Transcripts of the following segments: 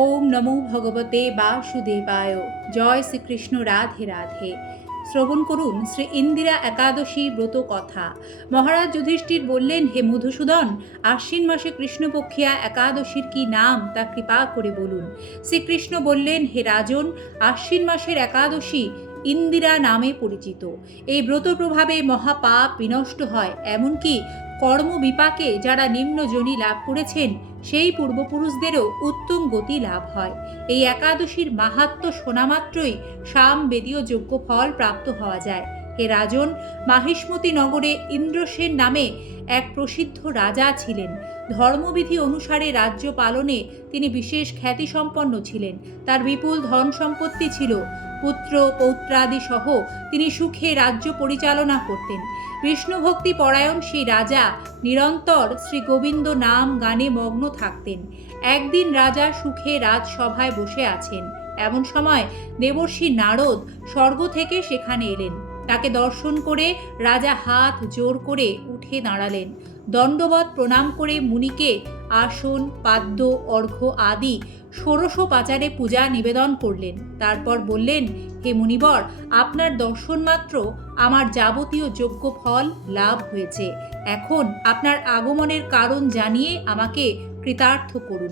ওম নমো ভগবতে বাসুদেবায়। জয় শ্রীকৃষ্ণ, রাধে রাধে। শ্রবণ করুন শ্রী ইন্দিরা একাদশী ব্রত কথা। মহারাজ যুধিষ্ঠির বললেন, হে মধুসূদন, আশ্বিন মাসে কৃষ্ণপক্ষিয়া একাদশীর কি নাম তা কৃপা করে বলুন। শ্রীকৃষ্ণ বললেন, হে রাজন, আশ্বিন মাসের একাদশী ইন্দিরা নামে পরিচিত। এই ব্রত প্রভাবে মহাপাপ বিনষ্ট হয়, এমনকি কর্ম বিপাকে যারা নিম্ন জনি লাভ করেছেন, সেই পূর্বপুরুষদেরও উত্তম গতি লাভ হয়। এই একাদশীর মাহাত্ম শোনামাত্রই সাম বেদীয় যোগ্য ফল প্রাপ্ত হওয়া যায়। হে রাজন, মাহিষ্মতি নগরে ইন্দ্রসেন নামে এক প্রসিদ্ধ রাজা ছিলেন। ধর্মবিধি অনুসারে রাজ্য পালনে তিনি বিশেষ খ্যাতিসম্পন্ন ছিলেন। তার বিপুল ধন সম্পত্তি ছিল। পুত্র, পৌত্রাদি সহ তিনি সুখে রাজ্য পরিচালনা করতেন। বিষ্ণুভক্তি পরায়ণ সেই রাজা নিরন্তর শ্রী গোবিন্দ নাম গানে মগ্ন থাকতেন। একদিন রাজা সুখে রাজসভায় বসে আছেন। এমন সময় দেবর্ষি নারদ স্বর্গ থেকে সেখানে এলেন। তাকে দর্শন করে রাজা হাত জোর করে উঠে দাঁড়ালেন। দণ্ডবত প্রণাম করে মুনিকে আসন, পাদ্য, অর্ঘ্য আদি ষোড়শ পাচারে পূজা নিবেদন করলেন। তারপর বললেন, হে মুনিবর, আপনার দর্শন মাত্র আমার যাবতীয় যোগ্য ফল লাভ হয়েছে। এখন আপনার আগমনের কারণ জানিয়ে আমাকে কৃতার্থ করুন।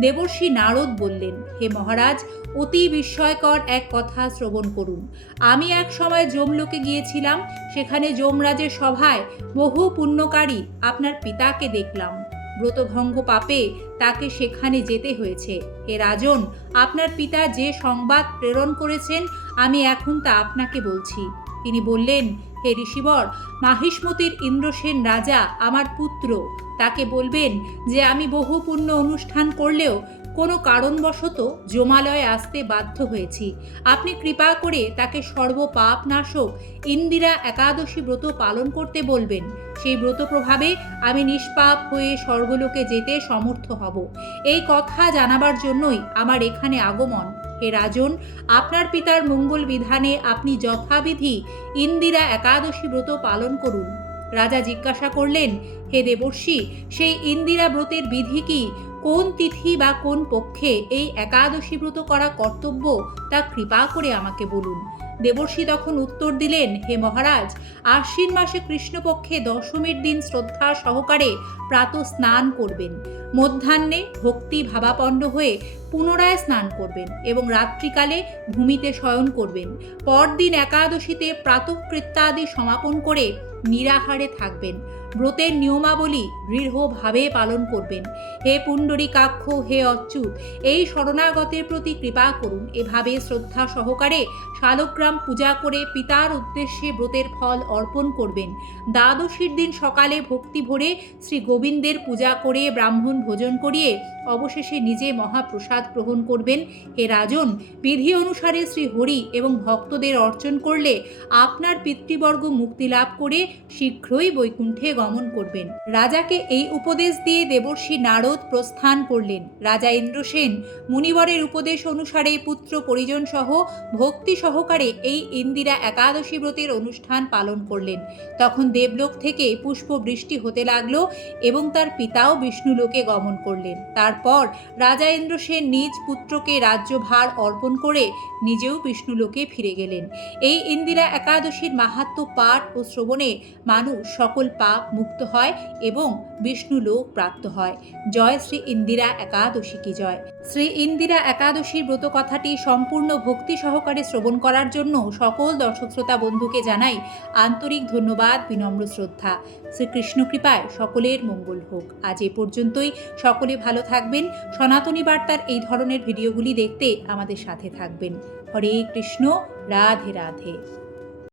দেবর্ষি নারদ বললেন, হে মহারাজ, অতি বিস্ময়কর এক কথা শ্রবণ করুন। আমি এক সময় যমলোকে গিয়েছিলাম, সেখানে যমরাজের সভায় বহু পুণ্যকারী আপনার পিতাকে দেখলাম। ব্রতভঙ্গ পাপে তাকে সেখানে যেতে হয়েছে। হে রাজন, আপনার পিতা যে সংবাদ প্রেরণ করেছেন, আমি এখন তা আপনাকে বলছি। তিনি বললেন, হে ঋষিবর, মাহিষ্মতির ইন্দ্রসেন রাজা আমার পুত্র। তাকে বলবেন যে, আমি বহু পুণ্য অনুষ্ঠান করলেও কোনো কারণবশত জমালয়ে আসতে বাধ্য হয়েছি। আপনি কৃপা করে তাকে সর্বপাপ নাশক ইন্দিরা একাদশী ব্রত পালন করতে বলবেন। সেই ব্রত প্রভাবে আমি নিষ্পাপ হয়ে স্বর্গলোকে যেতে সমর্থ হব। এই কথা জানাবার জন্যই আমার এখানে আগমন। হে রাজন, আপনার পিতার মঙ্গল বিধানে আপনি যথাবিধি ইন্দিরা একাদশী ব্রত পালন করুন। রাজা জিজ্ঞাসা করলেন, হে দেবর্ষি, সেই ইন্দিরা ব্রতের বিধি কি কোন তিথি বা কোন পক্ষে এই একাদশী ব্রত করা কর্তব্য তা কৃপা করে আমাকে বলুন। দেবর্ষি তখন উত্তর দিলেন, হে মহারাজ, আশ্বিন মাসে কৃষ্ণপক্ষে দশমীর দিন শ্রদ্ধা সহকারে প্রাত স্নান করবেন। মধ্যাহ্নে ভক্তি ভাবাপন্ন হয়ে পুনরায় স্নান করবেন এবং রাত্রিকালে ভূমিতে শয়ন করবেন। পরদিন একাদশীতে প্রাতকৃত্যাদি সমাপন করে নিরাহারে থাকবেন। ব্রতের নিয়মাবলী দৃঢ়ভাবে পালন করবেন। হে পুণ্ডরীকাক্ষ, হে অচ্যুত, এই শরণাগতের প্রতি কৃপা করুন। এভাবে শ্রদ্ধা সহকারে শালগ্রাম পূজা করে পিতার উদ্দেশ্যে ব্রতের ফল অর্পণ করবেন। দ্বাদশীর দিন সকালে ভক্তি ভরে শ্রী গোবিন্দের পূজা করে ব্রাহ্মণ ভোজন করিয়ে অবশেষে নিজে মহাপ্রসাদ গ্রহণ করবেন। হে রাজন, বিধি অনুসারে শ্রী হরি এবং ভক্তদের অর্চন করলে আপনার পিতৃবর্গ মুক্তি লাভ করে শীঘ্রই বৈকুণ্ঠে গমন করবেন। রাজাকে এই উপদেশ দিয়ে দেবর্ষি নারদ প্রস্থান করলেন। রাজা ইন্দ্রসেন মুনিবরের উপদেশ অনুসারে পুত্র পরিজন সহ ভক্তি সহকারে এই ইন্দিরা একাদশী ব্রতের অনুষ্ঠান পালন করলেন। তখন দেবলোক থেকে পুষ্প বৃষ্টি হতে লাগল এবং তার পিতাও বিষ্ণুলোকে গমন করলেন। তারপর রাজা ইন্দ্রসেন নিজ পুত্রকে রাজ্যভার অর্পণ করে নিজেও বিষ্ণুলোকে ফিরে গেলেন। এই ইন্দিরা একাদশীর মাহাত্ম পাঠ ও শ্রবণে মানুষ সকল পাপ মুক্ত হয় এবং বিষ্ণু লোক প্রাপ্ত হয়। জয় শ্রী ইন্দিরা একাদশী কি জয়? শ্রী ইন্দিরা একাদশীর ব্রত কথাটি সম্পূর্ণ ভক্তি সহকারে শ্রবণ করার জন্য সকল দর্শক শ্রোতা বন্ধুকে জানাই আন্তরিক ধন্যবাদ, বিনম্র শ্রদ্ধা। শ্রীকৃষ্ণ কৃপায় সকলের মঙ্গল হোক। আজ এ পর্যন্তই। সকলে ভালো থাকবেন। সনাতনী বার্তার এই ধরনের ভিডিওগুলি দেখতে আমাদের সাথে থাকবেন। হরে কৃষ্ণ, রাধে রাধে।